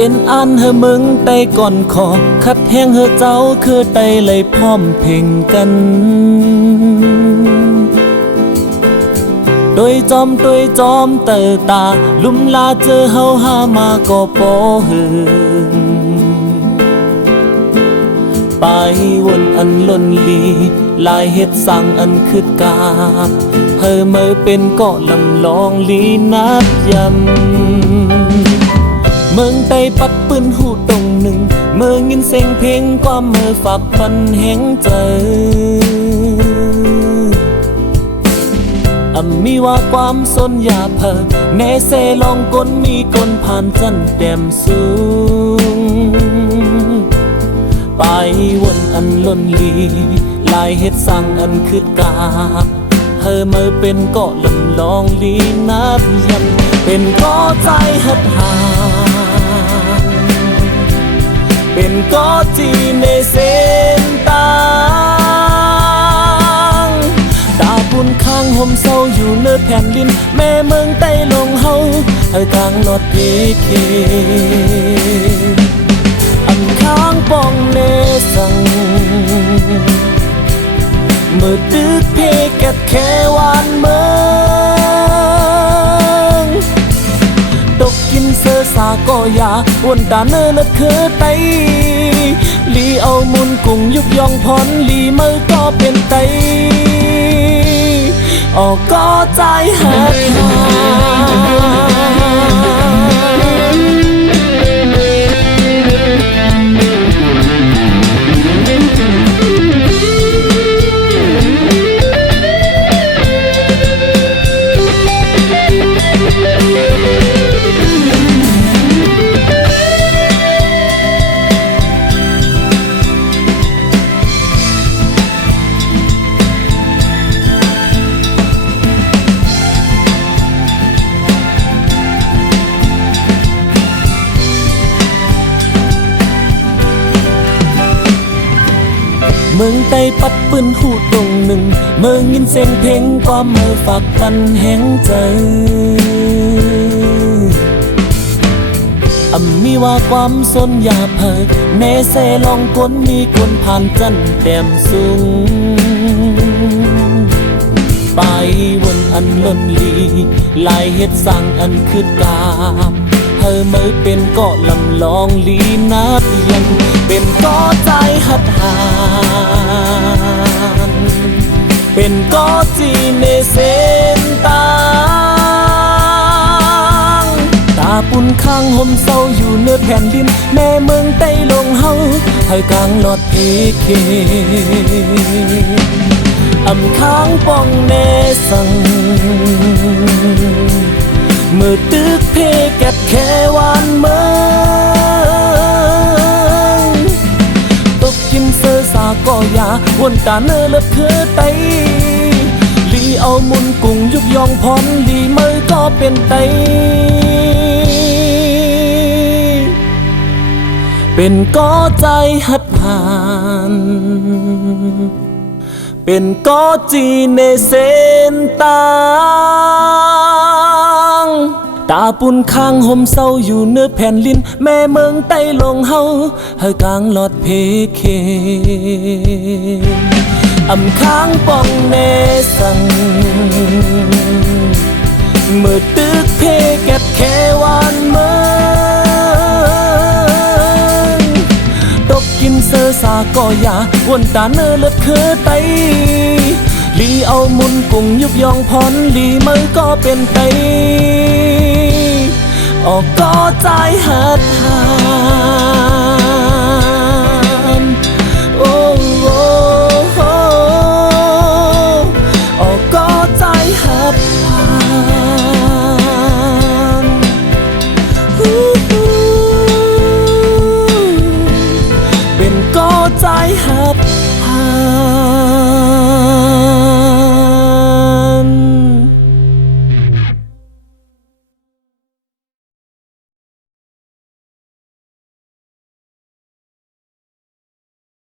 เอ็นอันเฮอมึงไตก่อนขอคัดแห้งเฮอเจ้าคือไตเลยพร้อมเพ่งกันโดยจอมเตอตาลุ่มลาเจอเฮาหามาก็ปอหึงไปวนอันล้นลีลายเฮ็ดสั่งอันคืดกาบเฮอเมื่อเป็นเกาะลำลองลีนัดยำเมืองไตปัดปืนหูตรงหนึ่งเมืองยินเสียงเพลงความเมื่อฝากปันแห่งใจมีว่าความสนอย่าเพิกแน่เซลองก้นมีก้นผ่านจันแดมสูงไปวนอันล้นลีลายเฮ็ดสั่งอันคืดกาบเฮอเมื่อเป็นเกาะลำลองลีนับยันเป็นก็ใจหัดหาเป็นก็จีในเส้นตางตาบุญข้างห่มเศร้าอยู่เนื้อแผ่นดินแม่เมืองใต้ลงเฮาให้กลางนอดเพเคอันข้างป้องเนสังเมื่อตึกเพแกดแค่วานเมืองตกกินเสือสาก็ยาวนตาเนื้อเลือดคือไตลีเอามุนกุ้งยุกยองพรลีมือก็เป็นไตออกก็ใจหักหาเมืองใต้ปัดปืนหูตรงหนึ่งเมืองยินเสียงเพลงความเมื่อฝากปันแห่งใจมีว่าความสนอย่าเพิกแน่เซลองก้นมีคนผ่านจันแดมสูงไปวนอันล้นลีลายเฮ็ดสั่งอันคืดกาบเฮอเมื่อเป็นเกาะลำลองลีนัดยังเป็นก็ใจหัดหานเป็นก็จีในเส้นตางตาปุ่นข้างห่มเศร้าอยู่เนื้อแผ่นดินแม่เมืองใต้ลงเฮาให้กลางนอดเพเคข้างป้องเนสังเมื่อตึกเพแกดแค่วานเมืองตกกินเสือสาก็ยาวนตาเนื้อเลือดคือไตลีเอามุนกุ้งยุกยองพรลีมือก็เป็นไตเป็นก็ใจหัดผ่านเป็นก็จีในเส้นตางตาปุ่นข้างห่มเศร้าอยู่เนื้อแผ่นดินแม่เมืองใต้ลงเฮาให้กลางลอดเพเคข้างป้องเนสังเมื่อตึกเพแกดแค่วานเมืองตกกินเสือสาก็ยาวนตาเนื้อเลือดคือไตลีเอามุนกุ้งยุกยองพรลีมือก็เป็นไตออกก็ใจหัดหา